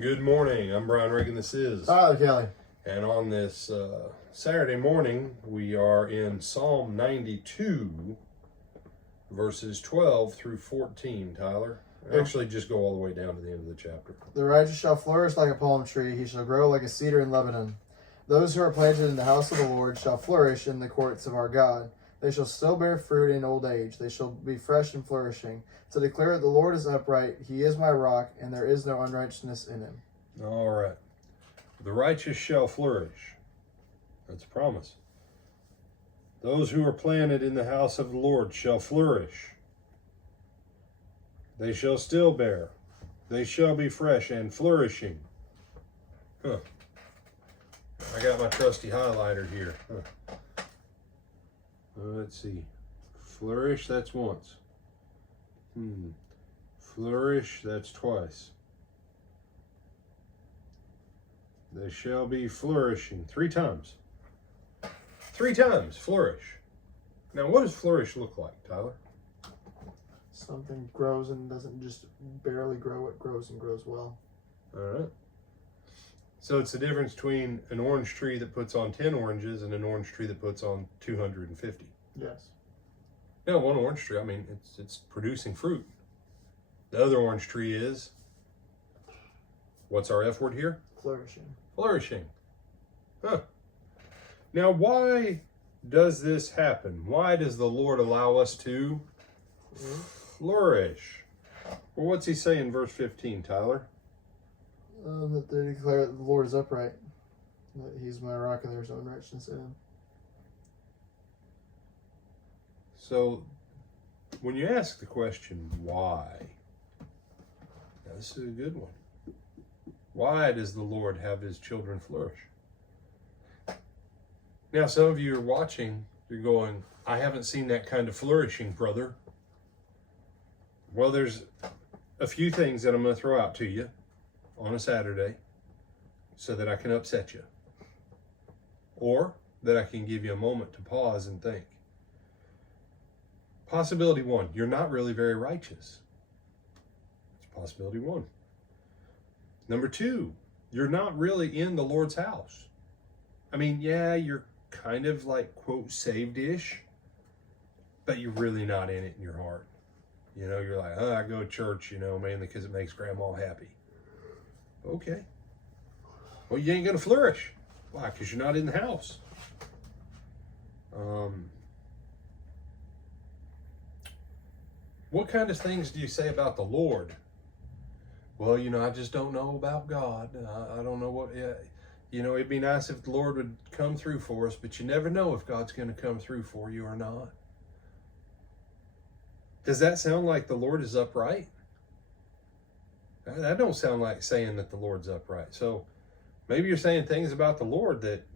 Good morning. I'm Brian Reagan. This is Tyler Kelly. And on this Saturday morning, we are in Psalm 92, verses 12 through 14, Tyler. Actually, just go all the way down to the end of the chapter. The righteous shall flourish like a palm tree. He shall grow like a cedar in Lebanon. Those who are planted in the house of the Lord shall flourish in the courts of our God. They shall still bear fruit in old age. They shall be fresh and flourishing. To declare that the Lord is upright, he is my rock, and there is no unrighteousness in him. All right. The righteous shall flourish. That's a promise. Those who are planted in the house of the Lord shall flourish. They shall still bear. They shall be fresh and flourishing. Huh. I got my trusty highlighter here. Huh. Let's see. Flourish, that's once. Flourish, that's twice. They shall be flourishing. 3 times. 3 times, flourish. Now, what does flourish look like, Tyler? Something grows and doesn't just barely grow, it grows and grows well. All right. So it's the difference between an orange tree that puts on 10 oranges and an orange tree that puts on 250. Yes. Now, one orange tree, I mean, it's producing fruit. The other orange tree is, what's our F word here? Flourishing. Flourishing. Huh. Now, why does this happen? Why does the Lord allow us to flourish? Well, what's he say in verse 15, Tyler? That they declare that the Lord is upright, that he's my rock and there's no unrighteousness in him. So, when you ask the question, why? Now, this is a good one. Why does the Lord have his children flourish? Now, some of you are watching, you're going, I haven't seen that kind of flourishing, brother. Well, there's a few things that I'm going to throw out to you on a Saturday so that I can upset you. Or that I can give you a moment to pause and think. Possibility 1, you're not really very righteous. It's possibility 1. Number 2, you're not really in the Lord's house. I mean, yeah, you're kind of like, quote, saved-ish, but you're really not in it in your heart. You know, you're like, I go to church, mainly because it makes grandma happy. Okay. Well, you ain't going to flourish. Why? Because you're not in the house. What kind of things do you say about the Lord? Well, I just don't know about God. I don't know what, it'd be nice if the Lord would come through for us, but you never know if God's going to come through for you or not. Does that sound like the Lord is upright? That don't sound like saying that the Lord's upright. So maybe you're saying things about the Lord that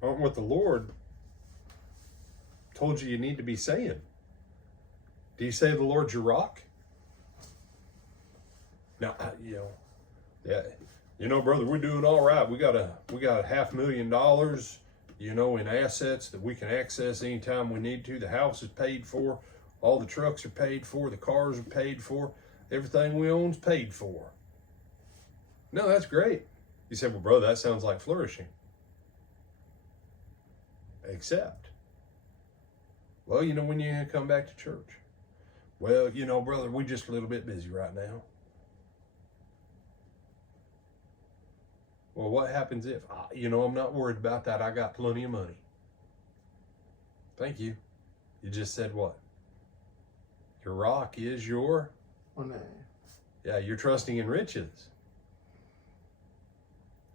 aren't what the Lord told you need to be saying. Do you say the Lord's your rock? Now, brother, we're doing all right. We got $500,000, in assets that we can access anytime we need to. The house is paid for. All the trucks are paid for. The cars are paid for. Everything we own is paid for. No, that's great. You say, well, brother, that sounds like flourishing. Except, well, when you come back to church? Well, brother, we're just a little bit busy right now. Well, what happens if, I'm not worried about that. I got plenty of money. Thank you. You just said what? Your rock is your? Money. Yeah, you're trusting in riches.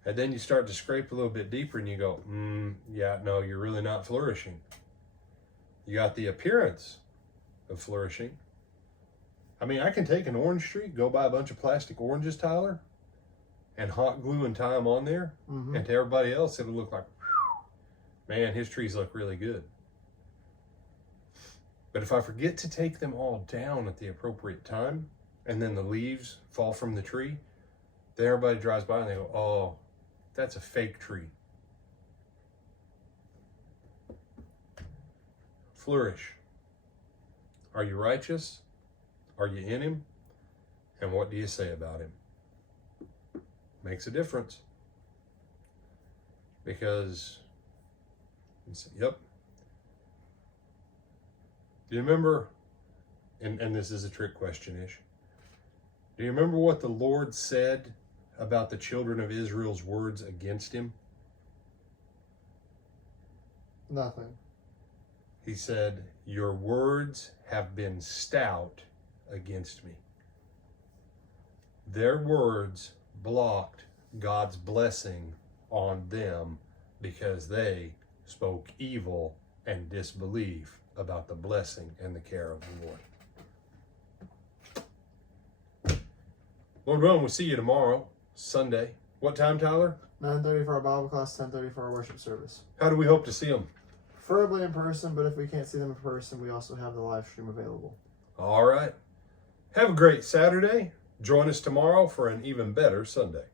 And then you start to scrape a little bit deeper and you go, no, you're really not flourishing. You got the appearance of flourishing. I mean, I can take an orange tree, go buy a bunch of plastic oranges, Tyler, and hot glue and tie them on there. And to everybody else, it'll look like, man, his trees look really good. But if I forget to take them all down at the appropriate time, and then the leaves fall from the tree, then everybody drives by and they go, oh, that's a fake tree. Flourish. Are you righteous? Are you in him? And what do you say about him? makes a difference. Because, yep. Do you remember, and this is a trick question-ish, do you remember what the Lord said about the children of Israel's words against him? Nothing. He said, your words have been stout against me. Their words blocked God's blessing on them because they spoke evil and disbelief about the blessing and the care of the Lord. Lord willing, we'll see you tomorrow, Sunday. What time, Tyler? 9:30 for our Bible class, 10:30 for our worship service. How do we hope to see them? Preferably in person, but if we can't see them in person, we also have the live stream available. All right. Have a great Saturday. Join us tomorrow for an even better Sunday.